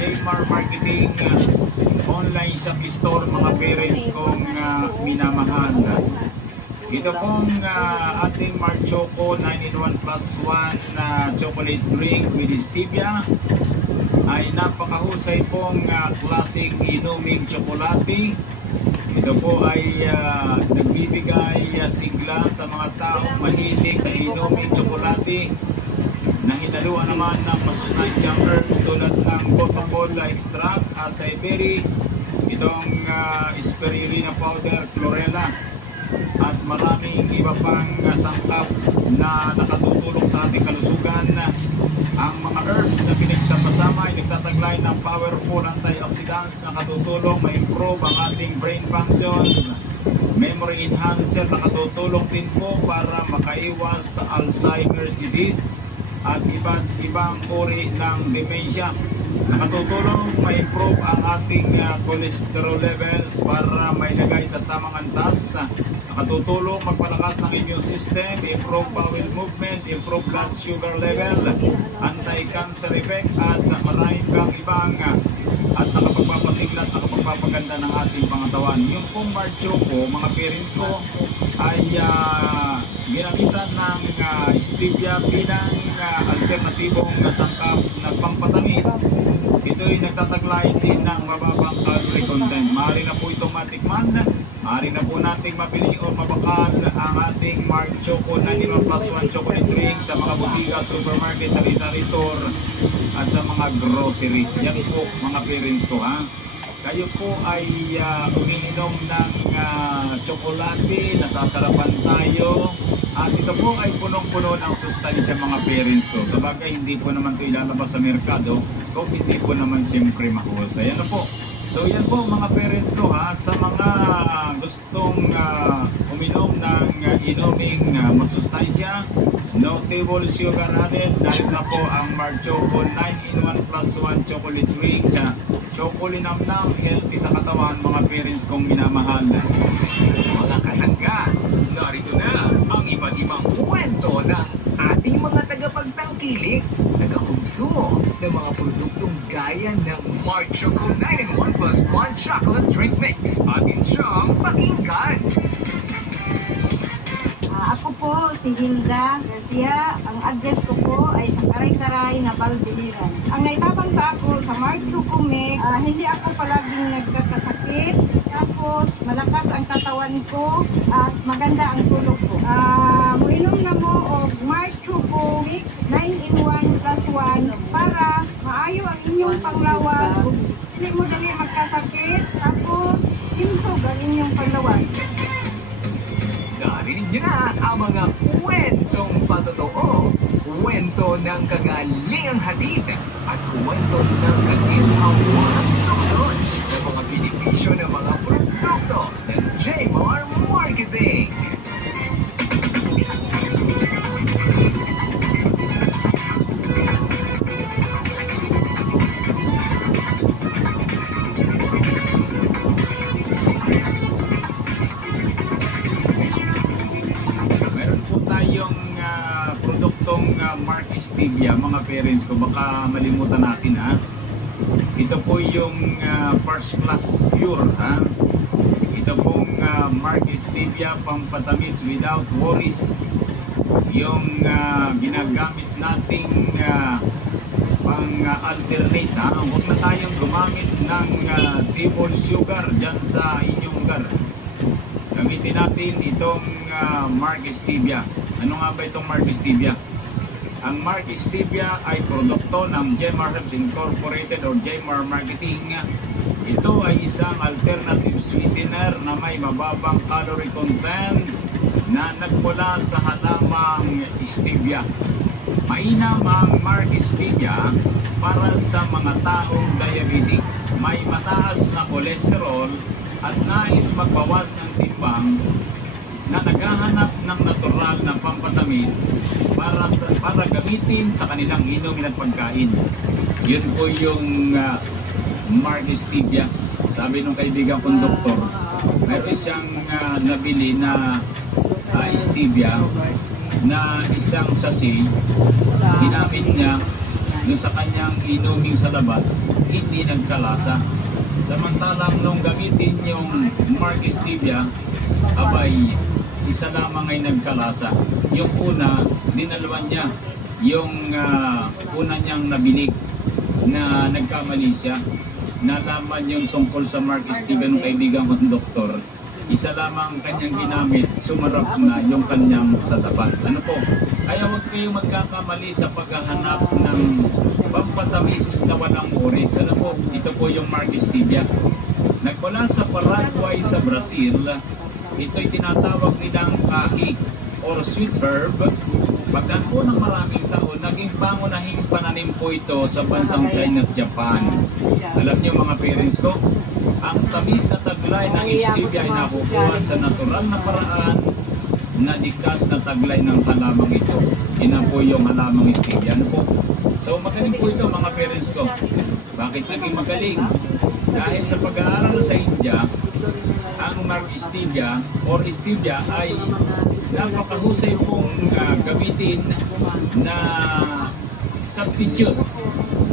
Jmar Marketing online shop store, mga parents kong minamahal. Ito pong ating Mar Choco 9-in-1 plus 1 na chocolate drink with stevia ay napakahusay pong classic inuming tsokolate. Ito po ay nagbibigay sigla sa mga taong mahilig sa inuming tsokolate na hinaluan naman ng masustansyang herbs tulad ng coca-cola extract, acai berry, itong spirulina powder, chlorella, at maraming iba pang sangkap na nakatutulong sa ating kalusugan. Ang mga herbs na pinagsama-sama ay nagtataglay ng powerful antioxidants na katutulong ma-improve ang ating brain function, memory enhancer na katutulong din po para makaiwas sa Alzheimer's disease at iba't ibang uri ng dementia. Nakatutulong ma-improve ang ating cholesterol levels para mailagay sa tamang antas. Nakatutulong magpalakas ng immune system, improve bowel movement, improve blood sugar level, anti-cancer effects, at maraming pang ibang at nakapagpapatiglat, nakapagpapaganda ng ating pangatawan. Yung pong Mar Choco, mga parents ko, ay ginamitan ng stevia bilang alternatibong sangkap na pampatamis. Ito ay nagtataglay din ng mababang calorie content. Maaari na po itong matikman, maaari na po nating mabili o mabakal ang ating Mar Choco 9-in-1 plus 1 chocolate drink sa mga butika, supermarket, sari-sari store at sa mga grocery. Yan po mga parents ko, ha. Kayo po ay umiinom ng tsokolate, nasasarapan tayo, at ito po ay punong-puno ng sustansya, mga parents ko. Sabagay, hindi po naman ito ilalabas sa merkado kung hindi po naman siyempre mahusay. Ano po? So yan po mga parents ko, ha, sa mga gustong uminom ng inuming masustansya, no table sugar added, dahil na po ang Mar Choco 9-in-1 plus 1 chocolate drink. Chocolinamnam, healthy sa katawan, mga parents kong minamahal. Mga kasangga, narito na ang iba't ibang kwento ng ating mga tagapagtangkilik, nagkakonsumo ng mga produktong gaya ng Mar Choco 9-in-1 plus 1 chocolate drink mix. Atin siyang pakinggan. Ako po, si Hilda Garcia. Ang address ko po ay sa Karay-Karay na Balbiliran. Ang naitabang sa ako sa Mar Choco Mix, hindi ako palaging nagkakasakit. Tapos, malakas ang katawan ko at maganda ang tulog ko. Muinom na mo o Mar Choco Mix 9-in-1 plus 1 para maayo ang inyong panglawas. Hindi mo dali magkasakit. Tapos, improve ang inyong panglawas. Narinig niyo na ang mga kwentong patotoo, kwento ng kagalingang hatid, at kwento ng kaginhawang solusyon ng mga benepisyo ng mga produkto ng Jmar Marketing. Mark Stevia, mga parents ko, baka malimutan natin, ha. Ito po yung first class pure, ha. Ito pong Mark Stevia, pampatamis without worries. Yung ginagamit nating pang-alternate, ha. Huwag na tayong gumamit ng table sugar dyan sa inyong lugar. Gamitin natin itong Mark Stevia. Ano nga ba itong Mark Stevia? Ang Mark Stevia ay produkto ng Jmar Herbs Incorporated o Jmar Marketing. Ito ay isang alternative sweetener na may mababang calorie content na nagmula sa halamang stevia. Mainam ang Mark Stevia para sa mga taong diabetic, may mataas na kolesterol at nais magbawas ng timbang, na naghahanap ng natural na pampatamis para gamitin sa kanilang inumin at pagkain. Yun po yung Mark Stevia. Sabi nung kaibigan kong doktor, mayroon siyang nabili na stevia na isang sachet. Ginamit niya dun sa kanyang inuming sa labas. hindi nagkalasa. Samantalang nung gamitin yung Mark Stevia, abay, isa lamang ay nagkalasa. Yung una, dinalawan niya. Yung una niyang nabilig na nagkamali siya. Nalaman yung tungkol sa Mark Stevia ng kaibigan kong doktor. Isa lamang kanyang ginamit, sumarap na yung kanyang sa tapat. Ano po? Kaya huwag kayong magkakamali sa paghahanap ng pampatamis na walang oris. Ano po? Ito po yung Mark Stevia. Nagmula sa Paraguay sa Brazil, ito'y tinatawag nilang kahi or sweet herb. Pagdaan po ng maraming taon, naging pangunahing pananim po ito sa bansang China at Japan. Alam niyo mga parents ko, ang tamis na taglay ng stevia ay nakukuha sa natural na paraan na likas na taglay ng halamang ito. Ina po yung halamang stevia. Ano po? So magaling po ito mga parents ko. Bakit naging magaling? Dahil sa pag-aaral sa India, ang Mark Stevia or Stevia ay napakahusay pong gamitin na substitute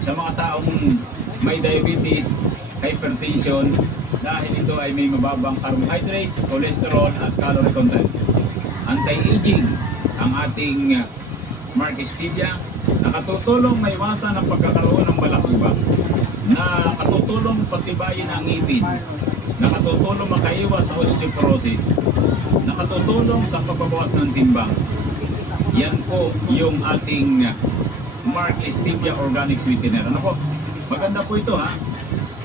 sa mga taong may diabetes, hypertension, dahil ito ay may mababang carbohydrates, cholesterol at calorie content. Anti-aging ang ating Mark Stevia, nakatutulong maiwasan ang pagkakaroon ng balakubak, nakatutulong patibayin ang ngipin, nakatutulong makaiwas sa osteoporosis, nakatutulong sa pagbabawas ng timbang. Yan po yung ating Mark Stevia Organic Sweetener. Ano po? Maganda po ito ha.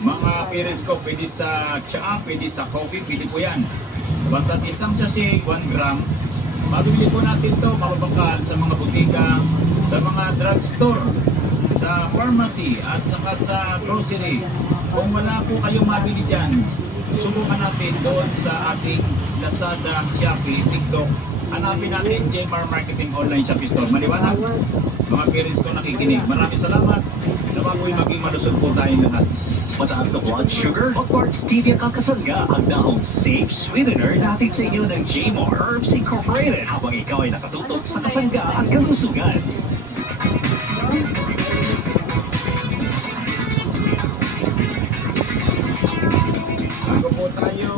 Mga parents ko, pwede sa tsaa, pwede sa coffee, pwede po yan. Basta isang sachet, 1 gram. Mabili po natin ito, mababakan sa mga butika, sa mga drugstore, sa pharmacy, at saka sa grocery. Kung wala po kayong mabili dyan, subukan natin doon sa ating Lazada, Shopee, TikTok. Hanapin natin JMR Marketing Online Shopee Store. Maliwanag? Mga parents ko nakikinig. Maraming salamat. Nawa po'y maging malusog po tayong lahat. Mataas na blood sugar o quartz stevia kakasangga ang dahong safe sweetener natin sa inyo ng JMR Herbs Incorporated habang ikaw ay nakatutok sa kasangga at kalusugan. Bago po tayo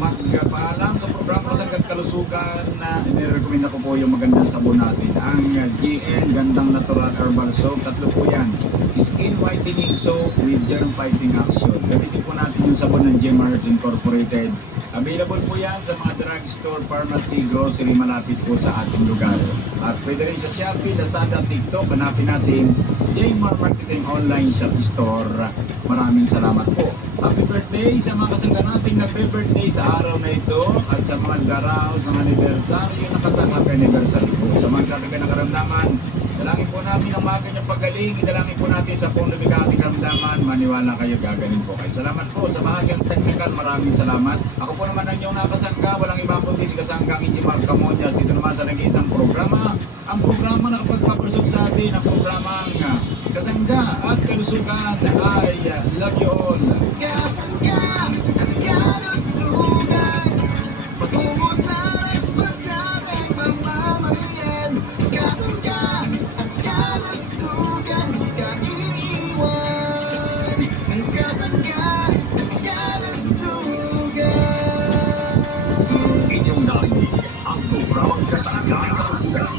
magpaalam sa programa sa Kalusugan na inirekomenda ko po yung magandang sabon natin. Ang GN Gandang Natural Herbal Soap. Tatlo po yan. Skin Whitening Soap with Germ Fighting Action. Gamitin po natin yung sabon ng JMR Herbs Incorporated. Available po yan sa mga drugstore, pharmacy, grocery malapit po sa ating lugar. At pwede rin sa Shopee, Lazada, TikTok. Hanapin natin JMR Marketing Online Shopee Store. Maraming salamat po. Happy birthday sa mga kasangga nating nagbe-birthday sa araw na ito at sa mga daraw, sa mga anibersaryo na kasama ka anniversary po. Sa mga katiga na karamdaman, dalangin po namin ang mga kanyang pagaling, dalangin po natin sa pong lumikati karamdaman, maniwala kayo, gagaling po kayo. Salamat po sa bahagyang technical, maraming salamat. Ako po naman ang inyong nakasangka, walang ibang kundi si kasangkang Inji Mark Camonias, dito naman sa nag-iisang programa. Ang programa na kapagpapalusog sa atin, ang programang Kasangga at Kalusugan ay love you all. Kasangga at Kalusugan, patungo sa pasabing mamamayan. Kasangga at Kalusugan, di ka iiwan. Kasangga at Kalusugan. Inyong narinig ang programang Kasangga at Kalusugan.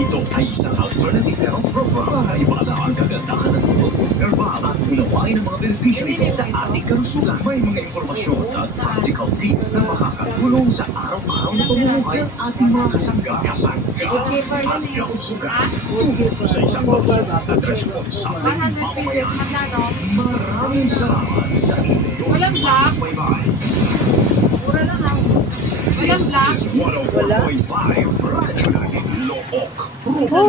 Ito ay isang alternative program para ibala ang kagandahan ng produktong herbal at gulawain ang mga benepisyo nito sa ating kalusugan. May mga impormasyon at practical tips na makakatulong sa araw-araw na pamumuhay ng ating mga kasangga at kalusugan. Tungkol sa isang kalusugan at responsableng mamamayan. Maraming salamat sa inyong pagsubaybay. Mura lang ako. Walang black. This is 104.5 Radyo Natin Look. Oo.